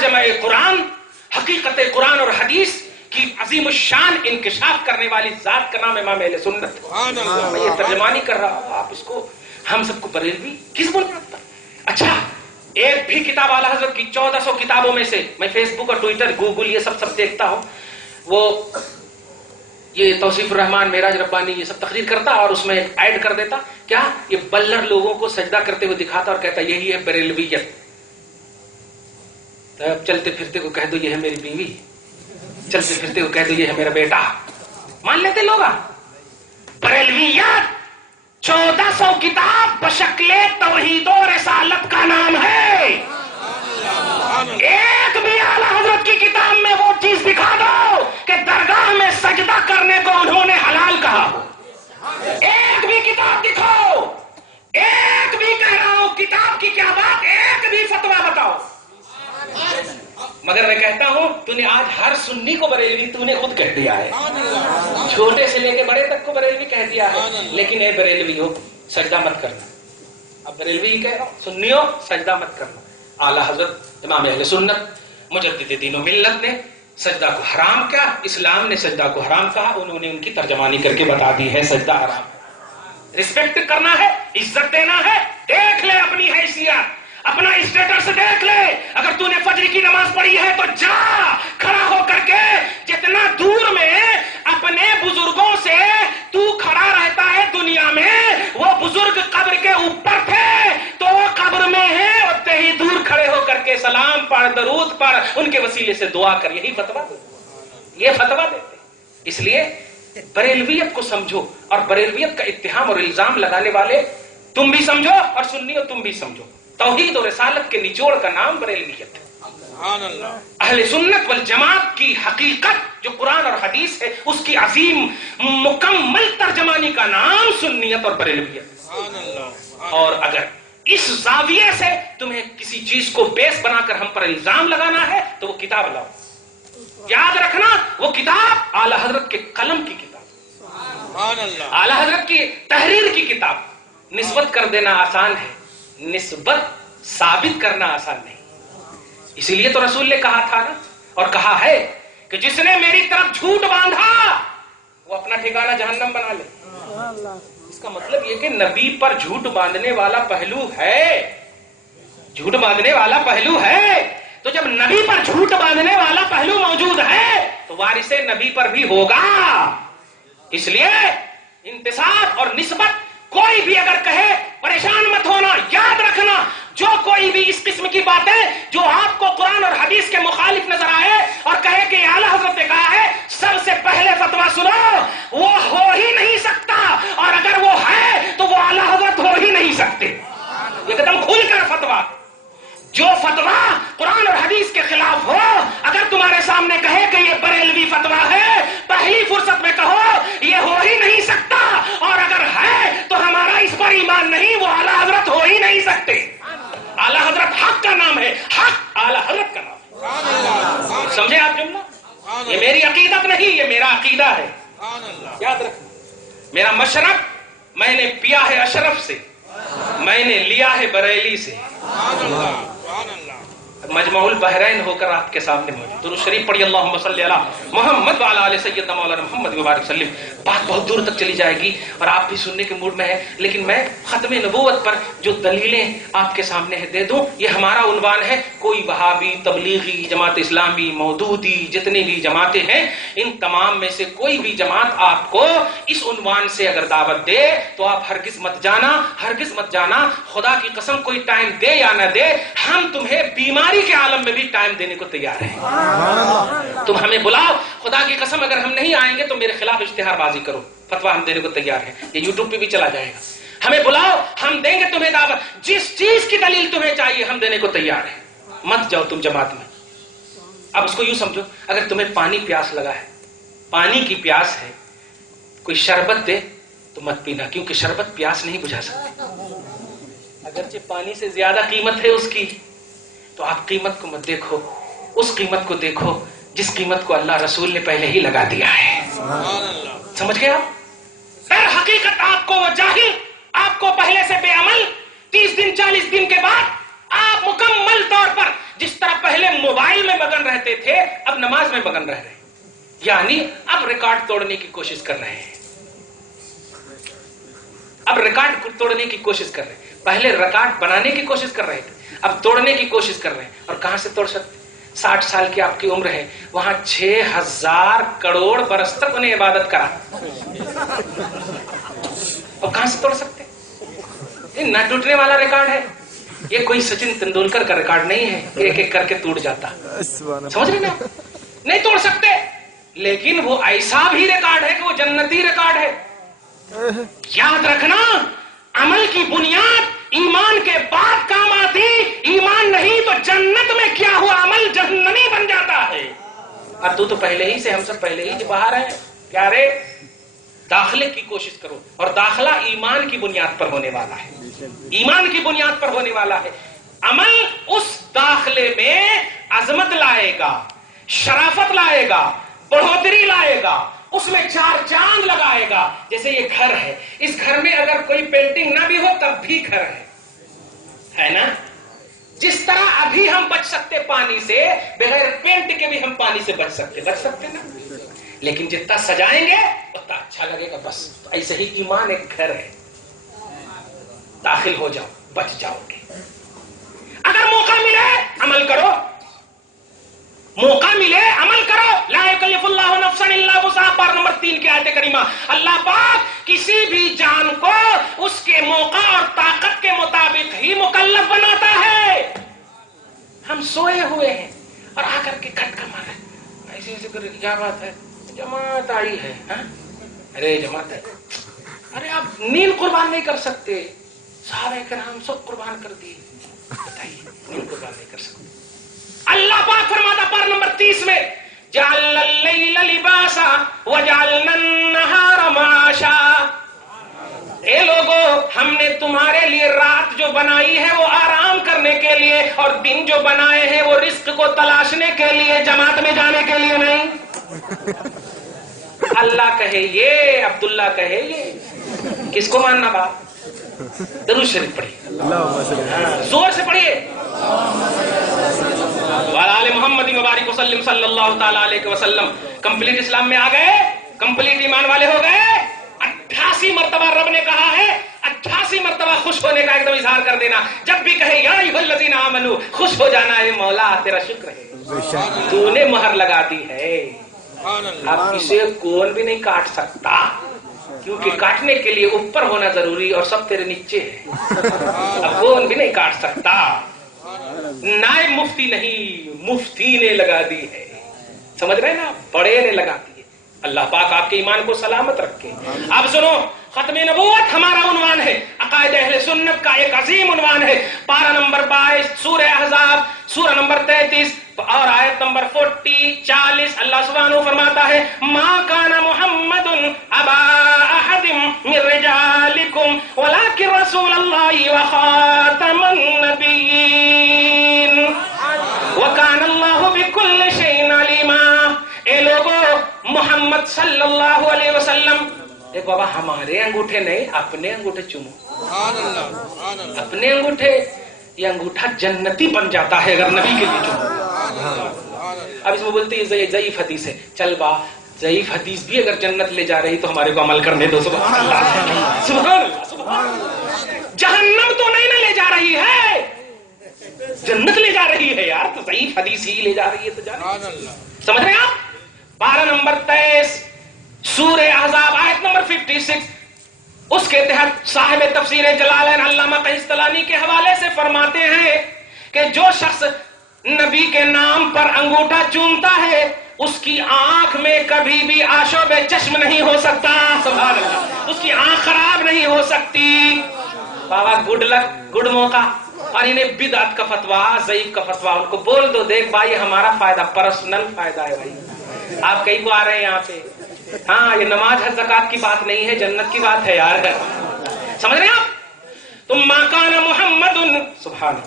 ترجمہ قرآن، حقیقت قرآن اور حدیث کی عظیم الشان انکشاف کرنے والی ذات کا نام امام اہل سنت۔ میں یہ ترجمہ نہیں کر رہا ہوں، آپ اس کو ہم سب کو بریلوی کس بنیاد پر؟ اچھا، ایک بھی کتاب اعلیٰ حضرت کی 1400 کتابوں میں سے، میں فیس بک اور ٹویٹر گوگل یہ سب دیکھتا ہوں، وہ یہ توصیف الرحمان معراج ربانی یہ سب تقریر کرتا اور اس میں ایڈ کر دیتا کیا، یہ بلر لوگوں کو سجدہ کرتے ہوئے دکھاتا اور کہتا یہی ہے بریلویت۔ تو اب چلتے پھرتے کو کہہ دو یہ ہے میری بیوی، چلتے پھرتے کو کہہ دو یہ ہے میرا بیٹا، مان لیتے لوگ۔ بریلویت 1400 کتاب بشکل توحید و رسالت کا نام ہے۔ ایک بھی اعلیٰ حضرت کی کتاب میں وہ چیز دکھا دو کہ درگاہ میں سجدہ کرنے کو انہوں نے حلال کہا ہو، ایک بھی کتاب دکھاؤ، ایک بھی کہہ رہا ہوں کتاب کی کیا بات، ایک بھی فتویٰ بتاؤ۔ مگر میں کہتا ہوں تو نے آج ہر سنی کو بریلوی تو نے خود کہہ دیا ہے، چھوٹے سے لے کے بڑے تک کو بریلوی کہہ دیا ہے۔ لیکن اے بریلوی ہو سجدہ مت کرنا، اب بریلوی کہہ رہا ہوں سنیوں سجدہ مت کرنا۔ اعلیٰ حضرت امام اہل سنت مجدد دین و ملت نے سجدہ کو حرام کیا، اسلام نے سجدہ کو حرام کہا، انہوں نے ان کی ترجمانی کر کے بتا دی ہے سجدہ حرام۔ رسپیکٹ کرنا ہے، عزت دینا ہے، دیکھ لے اپنی حیثیت، اپنا اسٹیٹس دیکھ لے۔ اگر تو نے فجر کی نماز پڑھی ہے تو جا کھڑا ہو کر کے، جتنا دور میں اپنے بزرگوں سے تو کھڑا رہتا ہے دنیا میں، وہ بزرگ قبر کے اوپر تھے تو وہ قبر میں ہے، اتنے ہی دور کھڑے ہو کر کے سلام پڑھ، درود پڑھ، ان کے وسیلے سے دعا کر، یہی فتویٰ دیتے، یہ فتویٰ دیتے۔ اس لیے بریلویت کو سمجھو، اور بریلویت کا اتہام اور الزام لگانے والے تم بھی سمجھو اور سنیو تم بھی سمجھو، توحید اور رسالت کے نچوڑ کا نام بریلویت ہے۔ اہل سنت والجماعت کی حقیقت جو قرآن اور حدیث ہے، اس کی عظیم مکمل ترجمانی کا نام سنیت اور بریلویت۔ اور اگر اس زاویے سے تمہیں کسی چیز کو بیس بنا کر ہم پر الزام لگانا ہے تو وہ کتاب لاؤ، یاد رکھنا وہ کتاب اعلیٰ حضرت کے قلم کی کتاب، اعلیٰ حضرت کی تحریر کی کتاب۔ نسبت کر دینا آسان ہے، نسبت ثابت کرنا آسان نہیں۔ اسی لیے تو رسول نے کہا تھا نا، اور کہا ہے کہ جس نے میری طرف جھوٹ باندھا وہ اپنا ٹھکانہ جہنم بنا لے۔ اس کا مطلب یہ کہ نبی پر جھوٹ باندھنے والا پہلو ہے، جھوٹ باندھنے والا پہلو ہے، تو جب نبی پر جھوٹ باندھنے والا پہلو موجود ہے تو وارث نبی پر بھی ہوگا۔ اس لیے انتساب اور نسبت کوئی بھی اگر کہے پریشان مت ہونا، یاد رکھنا جو کوئی بھی اس قسم کی باتیں جو آپ کو قرآن اور حدیث کے مخالف نظر آئے اور کہے کہ اعلیٰ حضرت نے کہا ہے، سب سے پہلے فتویٰ سنو، وہ ہو ہی نہیں سکتا، اور اگر وہ ہے تو وہ اعلیٰ حضرت ہو ہی نہیں سکتے۔ ایک دم کھل کر فتویٰ، جو فتویٰ قرآن اور حدیث کے خلاف ہو، اگر تمہارے سامنے کہے کہ یہ بریلوی فتویٰ ہے، پہلی فرصت میں کہو یہ ہو ہی نہیں سکتا، اور اگر ہے تو ہمارا اس پر ایمان نہیں، وہ اعلیٰ حضرت ہو ہی نہیں سکتے۔ اعلیٰ حضرت حق کا نام ہے، حق اعلیٰ حضرت کا نام ہے۔ سمجھے آپ جملہ؟ یہ میری عقیدت نہیں، یہ میرا عقیدہ ہے، یاد رکھنا۔ میرا مشرب میں نے پیا ہے اشرف سے، میں نے لیا ہے بریلی سے۔ مجمع البحرین ہو کر آپ کے سامنے موجود، درود شریف پڑھی، اللہم صلی علی محمد وعلی آل سیدنا مولانا محمد وبارک وسلم۔ بات بہت دور تک چلی جائے گی اور آپ بھی سننے کے موڈ میں ہے، لیکن میں ختم نبوت پر جو دلیلیں آپ کے سامنے ہے دے دوں۔ یہ ہمارا عنوان ہے، کوئی وہابی، تبلیغی، جماعت اسلامی، مودودی، جتنی بھی جماعتیں ہیں، ان تمام میں سے کوئی بھی جماعت آپ کو اس عنوان سے اگر دعوت دے تو آپ ہرگز مت جانا، ہرگز مت جانا۔ خدا کی قسم کوئی ٹائم دے یا نہ دے، ہم تمہیں بیماری کے عالم میں بھی ٹائم دینے کو تیار ہیں۔ تم ہمیں بلاؤ، خدا کی قسم اگر ہم نہیں آئیں گے تو میرے خلاف اشتہار بازی کرو، فتویٰ ہم دینے کو تیار ہیں، یہ یوٹیوب پہ بھی چلا جائے گا۔ ہمیں بلاؤ، ہم دیں گے تمہیں دعوت، جس چیز کی دلیل تمہیں چاہیے ہم دینے کو تیار ہیں۔ مت جاؤ تم جماعت میں۔ اب اس کو یوں سمجھو، اگر تمہیں پانی پیاس لگا ہے، پانی کی پیاس ہے، کوئی شربت دے تو مت پینا، کیونکہ شربت پیاس نہیں بجھا سکتی، اگرچہ پانی سے زیادہ قیمت ہے اس کی، تو آپ قیمت کو مت دیکھو، اس قیمت کو دیکھو جس قیمت کو اللہ رسول نے پہلے ہی لگا دیا ہے۔ سمجھ گئے آپ؟ در حقیقت آپ کو وہ جاہل، آپ کو پہلے سے بے عمل، 30 دن 40 دن کے بعد آپ مکمل طور پر جس طرح پہلے موبائل मगन रहते थे अब नमाज में मगन रह रहे, यानी अब रिकॉर्ड तोड़ने की कोशिश कर रहे हैं, अब रिकॉर्ड तोड़ने की कोशिश कर रहे हैं। पहले रिकॉर्ड बनाने की कोशिश कर रहे थे, अब तोड़ने की कोशिश कर रहे हैं। और कहां से तोड़ सकते? 60 साल की आपकी उम्र है, वहां 6000 करोड़ बरस तक उन्हें इबादत करा, और कहां से तोड़ सकते? ये न टूटने वाला रिकॉर्ड है, ये कोई सचिन तेंदुलकर का रिकॉर्ड नहीं है, एक एक करके टूट जाता। समझ रहे ना? नहीं तोड़ सकते, लेकिन वो ऐसा भी रिकॉर्ड है कि वो जन्नती रिकॉर्ड है। याद रखना, अमल की बुनियाद ईमान के बाद काम आती, ईमान नहीं तो जन्नत में क्या हुआ अमल जहन्नमी बन जाता है। और तू तो पहले ही से, हम सब पहले ही बाहर हैं। क्या रे? दाखिले की कोशिश करो, और दाखिला ईमान की बुनियाद पर होने वाला है, ईमान की बुनियाद पर होने वाला है। अमल उस दाखिले में अजमत लाएगा, शराफत लाएगा, बढ़ोतरी लाएगा, उसमें 4 चांद लगाएगा। जैसे ये घर है, इस घर में अगर कोई पेंटिंग ना भी हो तब भी घर है ना? जिस तरह अभी हम बच सकते पानी से, बगैर पेंट के भी हम पानी से बच सकते ना। लेकिन जितना सजाएंगे उतना अच्छा लगेगा। बस ऐसे ही ईमान एक घर है, दाखिल हो जाओ, बच जाओगे। अगर मौका मिले अमल करो, मौका मिले अमल करो। ला युकल्लिफुल्लाहु नफ्सन इल्ला वुसअहा, पारा नंबर 3 की आयत करीमा। अल्लाह पाक किसी भी जान को उसके मौका और ताकत के मुताबिक ही मुकल्लफ बनाता है। हम सोए हुए हैं और आकर के खटका मारे, ऐसे ऐसे कर, क्या बात है, जमात आई है, हा? अरे जमात है, अरे आप नींद कुर्बान नहीं कर सकते? सहाबा किराम सब कुर्बान कर दिए, बताइए नींद कुर्बान नहीं कर सकते? अल्लाह पाक फरमाता पारा नंबर 30 में, जअलना लैला लिबासा व जअलना नहारा माशा। ए लोगों, हमने तुम्हारे लिए रात जो बनाई है वो आराम करने के लिए, और दिन जो बनाए हैं वो रिस्क को तलाशने के लिए, जमात में जाने के लिए नहीं। अल्लाह कहे ये, अब्दुल्ला कहे ये, किसको मानना बाप? दरूद शरीफ पढ़िए, जोर से पढ़िए, वाले मोहम्मद मुबारक वसल्लम सल्लल्लाहु ताला अलैहि वसल्लम। कंप्लीट इस्लाम में आ गए, कंप्लीट ईमान वाले हो गए। 88 मर्तबा रब ने कहा है, 88 मर्तबा खुश होने का एकदम इजहार कर देना। जब भी कहे या अय्युहल्लज़ीना आमनू, खुश हो जाना है, मौला तेरा शुक्र है, तूने मुहर लगा दी है। अब इसे कौन भी नहीं काट सकता, क्योंकि काटने के लिए ऊपर होना जरूरी और सब तेरे नीचे है। अब कौन भी नहीं काट सकता। नायब मुफ्ती नहीं, मुफ्ती ने लगा दी है, समझ रहे ना? बड़े ने लगा दी है। अल्लाह पाक आपके ईमान को सलामत रखे। अब सुनो, खत्मे नबूवत हमारा उन्वान है, अकायद अहले सुन्नत का एक अजीम उन्वान है। पारा नंबर 22 सूरह अहज़ाब, सूरह नंबर 33 और आयत नंबर 40 अल्लाह सुब्हानहू फरमाता है, मा काना मुहम्मदुन अबा अहदिम मिन रिजालिकुम वलाकिन रसूलल्लाहि व खातमन नबिय्यीन व काना अल्लाहु बिकुल्लि शैइन अलीमा। ए लोगों, मोहम्मद सल्लल्लाहु अलैहि वसल्लम, देखो बाबा, हमारे अंगूठे नहीं, अपने अंगूठे चूमो, अपने अंगूठे। ये अंगूठा जन्नती बन जाता है अगर नबी के लिए चुनो। अब इसमें बोलते हैं ज़ईफ हदीस है, चल बा, ज़ईफ हदीस भी अगर जन्नत ले जा रही तो हमारे को अमल करने दो। सुभान अल्लाह, सुभान अल्लाह, सुभान अल्लाह। जहन्नम तो नहीं ना ले जा रही है, जन्नत ले जा रही है यार, तो ज़ईफ हदीस ही ले जा रही है तो जाने। समझ रहे हैं आप? पारा नंबर 23 सूरह अहज़ाब आयत नंबर 56, उसके तहत साहिब तफसीर जलालैन अल्लामा क़स्तलानी के हवाले से फरमाते हैं कि जो शख्स नबी के नाम पर अंगूठा चूमता है उसकी आंख में कभी भी आशोबे चश्म नहीं हो सकता। सुभान अल्लाह, उसकी आंख खराब नहीं हो सकती। बाबा गुड लक, गुड मौका। और इन्हें बिदअत का फतवा, ज़ईफ का फतवा, उनको बोल दो, देख भाई हमारा फायदा, पर्सनल फायदा है भाई। आप कहीं को आ रहे हैं यहाँ पे, हाँ, ये नमाज हज ज़कात की बात नहीं है, जन्नत की बात है यार, समझ रहे हैं आप? तुम मा काना मुहम्मदुन, सुभान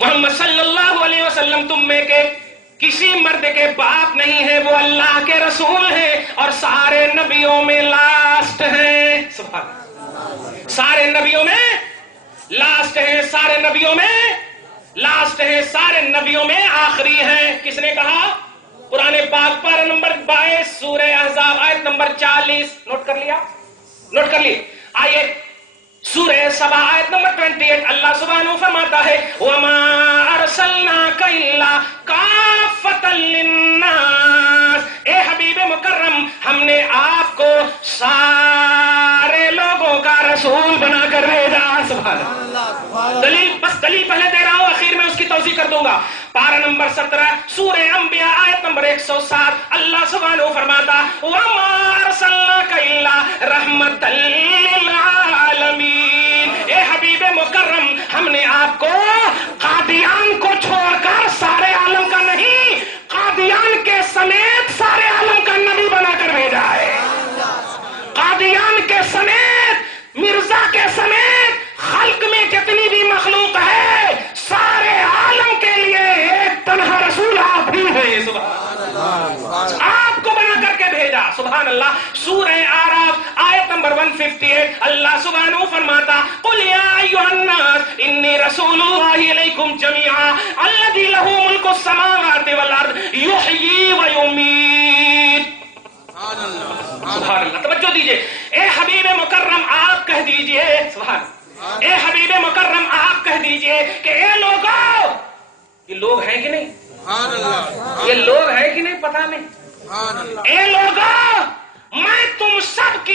मोहम्मद सल्लल्लाहु अलैहि वसल्लम तुम में के किसी मर्द के बाप नहीं है, वो अल्लाह के रसूल हैं और सारे नबियों में लास्ट हैं। सुभान, सारे नबियों में लास्ट हैं, सारे नबियों में लास्ट हैं, सारे नबियों में आखिरी हैं। किसने कहा? कुरान पाक पारा नंबर 22 सूरह अहज़ाब आयत नंबर 40। नोट कर लिया? नोट कर लिए? आइए सूरह सबा आयत नंबर 28 अल्लाह सुब्हानहू फरमाता है वमा अरसलनाका इल्ला काफ़तल लिन्नास। ए हबीब मुकर्रम, हमने आपको सारे लोगों का रसूल बनाकर भेजा। सुभान अल्लाह। दलील, बस दलील पहले दे रहा हूं, आखिर में उसकी तौज़ीह कर दूंगा। पारा नंबर 17 सूरह अंबिया आयत नंबर 107 अल्लाह सुब्हानहू फरमाता वमा अरसलनाका इल्ला रहमतल लिल आलमीन। ए हबीब मुकर्रम, हमने आपको कादियान को छोड़कर सारे आलम का नहीं, कादियान के समेत सारे आलम का नबी बनाकर भेजा है। कादियान के समेत, मिर्जा के समेत, खल्क में जितनी भी मखलूक है, सारे आलम के लिए एक तन्हा रसूल आप ही हैं। सुभान, आपको बना करके भेजा। सुभान अल्लाह। सूरह आराफ आयत नंबर 158 अल्लाह सुब्हानहू फरमाता कुल या अय्युहन्नास इन्नी रसूलुल्लाहि इलैकुम जमीआ अल्लज़ी लहू मुल्कुस समावाति वल अर्द युहयी व युमीत। सुभान अल्लाह। तवज्जो दीजिए। ए हबीब मुकर्रम, आप कह दीजिए, सुभान, ए हबीब मुकर्रम आप कह दीजिए कि ए लोगों, ये लोग हैं कि नहीं? ये लोग हैं कि नहीं? पता नहीं। ए लोगों, मैं तुम सब की